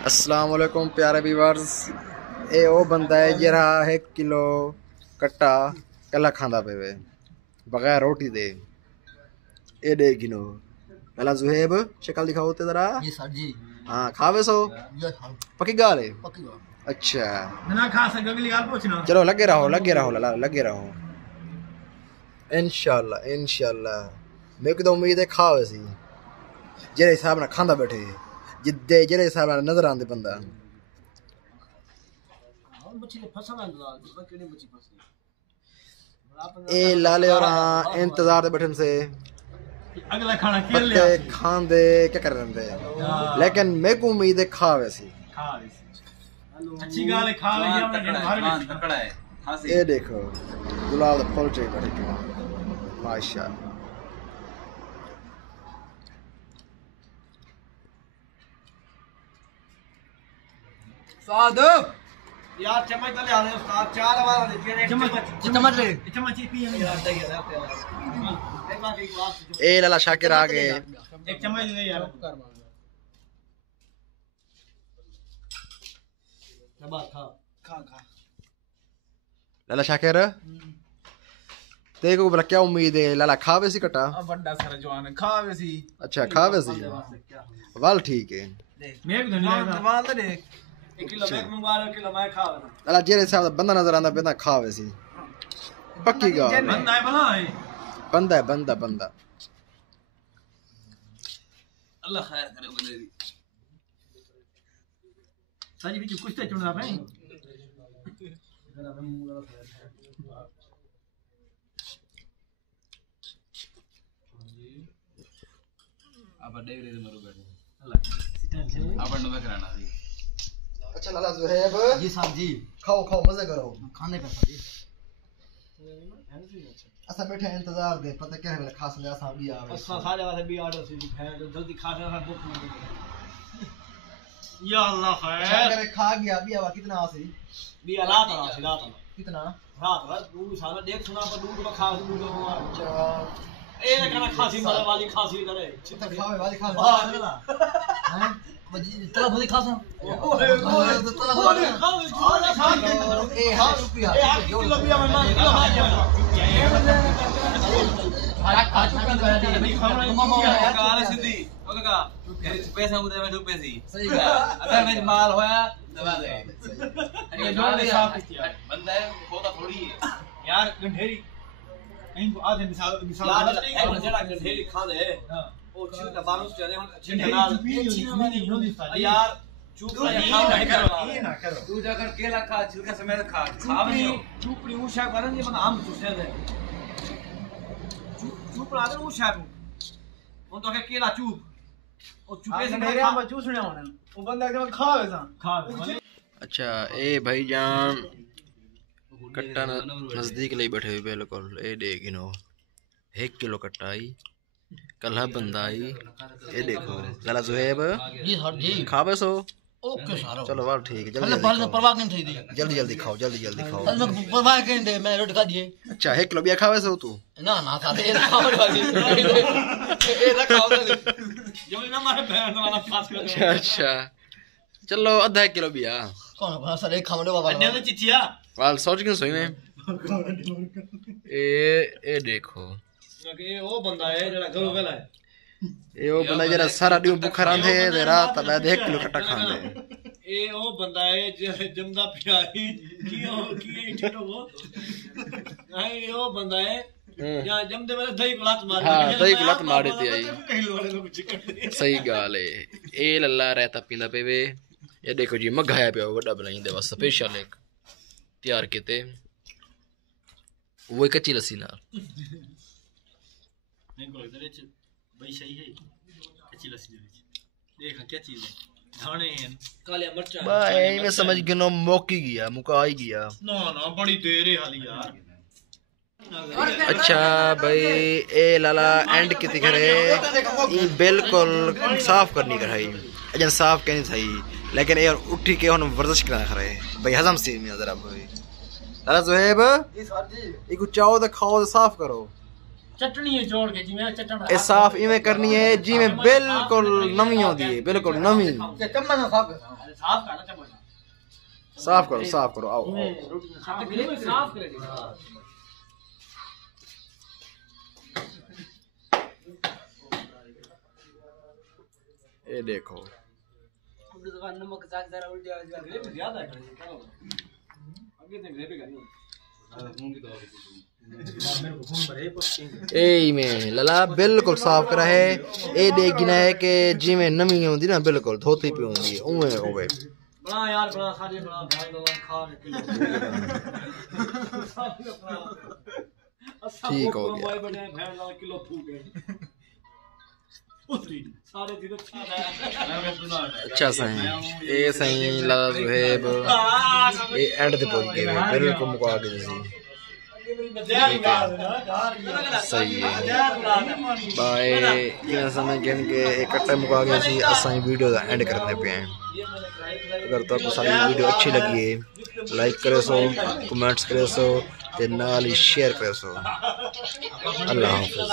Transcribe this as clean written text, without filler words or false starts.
अस्सलाम वालेकुम प्यारे व्यूअर्स। ये वो बंदा है जरा 1 किलो कट्टा कला खांदा पे वे बगैर रोटी दे। ये दे गिनो पहला जुहेब शक्ल दिखाओ ते जरा। जी सर जी। हाँ खावे सो पक्की गाल है। पक्की बात। अच्छा ना खा सके अगली गाल पूछना। चलो लगे रहो लाला लगे रहो। इंशाल्लाह इंशाल्लाह मेरे को तो उम्मीद है खावे सी जेरे हिसाब ना खांदा बैठे जिद्दे जेरे हिसाब ना नजर आंदे बंदा। ए लाले और इंतजार दे बैठन से अगला खाना खेल लिया खांदे क्या कर रहे थे, लेकिन मेरे को उम्मीद है खावे सी। अच्छी गाल है खा लिया हमने घर में तकड़ा है खांसी। ये देखो गुलाब दा फूल चाहिए बैठे क्यों माशाल्लाह। स्वाद यार चम्मच ले आ उस्ताद चार वाला दे चम्मच ले चम्मच पी यार ए लाला शाकिर आ गए। एक चम्मच ले यार खा खा खा लाला शाकिर तेरे को बोला क्या उम्मीद है लाला खावे सी कटा। बड़ा सारा जवान है खावे सी। अच्छा खावे सी वाल ठीक है। मैं भी धन्यवाद वाल तो देख 1 किलो मैं मंगवा लो किलो मैं खावे लाला जेरे साहब दा बंदा नजर आंदा पे खावे सी पक्की गाल। बंदा है भला है बंदा है बंदा बंदा अल्लाह खैर करे बंदे दी सजी भी कुछ तो चुनना पे अब डेरे दे मरो बैठे अल्लाह अपन नो कराना दी। अच्छा लाला जुहेब जी साहब जी। खाओ खाओ मजे करो खाने का सर जी। असा बैठे इंतजार दे पता क्या है खास ले असा भी आवे असा सारे वाले भी ऑर्डर से खाए तो जल्दी खा से भूख मर या अल्लाह खैर शाकिर खा गया भी आवा कितना आसी भी रात कितना रात दूध साला देख सुना पर दूध में खा दूध अच्छा ए ना खासी मारे वाली खासी करे चित्त खावे वाली खा हां तला भली खासा ओए ओए तला भली खा ए हां रुपया ए 8 किलो रुपया में मान किलो हां खा चुका है नहीं खाना काले सिद्धि ओके का पैसा उधर में रुपए सी सही बात। अगर मैं माल होया दबा दे ये जोड़ दे साफ किया बंदा है खोता थोड़ी है यार गंढेरी इनको आधे मिसाल यार जेड़ा गंढेरी खा दे ओ छिलका बारूस चले हम छिलका यार चुप ना करो तू जाकर केला खा छिलका समेत खा खावनी चुपड़ी उषा करन ये मन आम चूसे दे चुप ना दे उषा को उन तो के केला चुप ओ चुपे से मेरे हम चूसने होने वो बंदा एकदम खावे सा खावे। अच्छा ए भाईजान कट्टा नजदीक ले बैठे हुए बिल्कुल ए देख गिनो 1 किलो कट्टा आई कल बंदा आई। ये देखो लाला जुहेब जी सर जी। खावे सो ओके सर। चलो वाल ठीक है पहले पहले परवाह नहीं थी दी। जल्दी जल्दी खाओ जल्दी जल्दी खाओ। पहले मैं परवाह नहीं दे मैं रोटी खा दिए। अच्छा 1 किलो भी खावे सो तू ना ना सर ये खाने वाली ये ना खाओ ना जो ना मारे बहन वाला 5 किलो। अच्छा अच्छा चलो आधा 1 किलो भी आ कौन बना सर एक खाने बाबा अन्य तो चिट्ठिया वाल सोच के सोई में ए देखो ये वो बंदा है जरा घरों गला है ये वो बंदा जरा सारा दिन भूखा रहंदे ते रात बाद 1 किलो कट्टा खांदे। ये वो बंदा है जो जमदा प्यारी की ठेठो वो नहीं वो बंदा है या जमदे वाले दही को लात मार हां दही को लात मार दी आई कहीं लोड़े लोग चिकन सही गाल है। ए लल्ला रहता पींदा पे वे ये देखो जी मगाया पे बड़ा बनाई दे बस स्पेशल एक तैयार किते वो कच्ची लस्सी ना नहीं को इधर भाई सही है कच्ची लस्सी देख क्या चीज है धाने हैं काले मिर्चा भाई मैं समझ गिनो मौकी गया मुका ही गया ना ना बड़ी देर है हाली यार। अच्छा भाई ए लाला एंड किती करे ये बिल्कुल साफ करनी कराई अजन साफ कहनी सही लेकिन यार उठी के हम वर्जिश करा करे भाई हजम से में जरा भाई लाला जुहेब जी सर जी। एक चाओ तो खाओ तो साफ करो चटनी जोड़ के जिवें चटन ये साफ इवें करनी है जिवें बिल्कुल नमी होती है, बिल्कुल नमी। चम्मच साफ करना चम्मच साफ करो आओ। साफ करेगी। ये देखो नमक जरा उल्टी ज्यादा है आगे से ग्रेवी करनी ए में लला बिल्कुल साफ करा है। ए देखना है कि जिवें नमी होंदी ना बिल्कुल धोती पी होंदी है उवें होवे। बड़ा यार बड़ा सारे बड़ा भाई लोग खा किलो ठीक हो गया। बने भैन लाल किलो फूक है सारे दिन अच्छा सही ए सही लाला जुहेब ए एंड ते पहुंच गए बिल्कुल मुका के जी। सही है बाय ये समय गिन के इकट्ठे मुका गए सी असाई वीडियो दा एंड करने पे हैं। अगर तो आपको सारी वीडियो अच्छी लगी है लाइक करे सो, कमेंट्स करे सो ते नाल ही शेयर करे सो। अल्लाह हाफिज।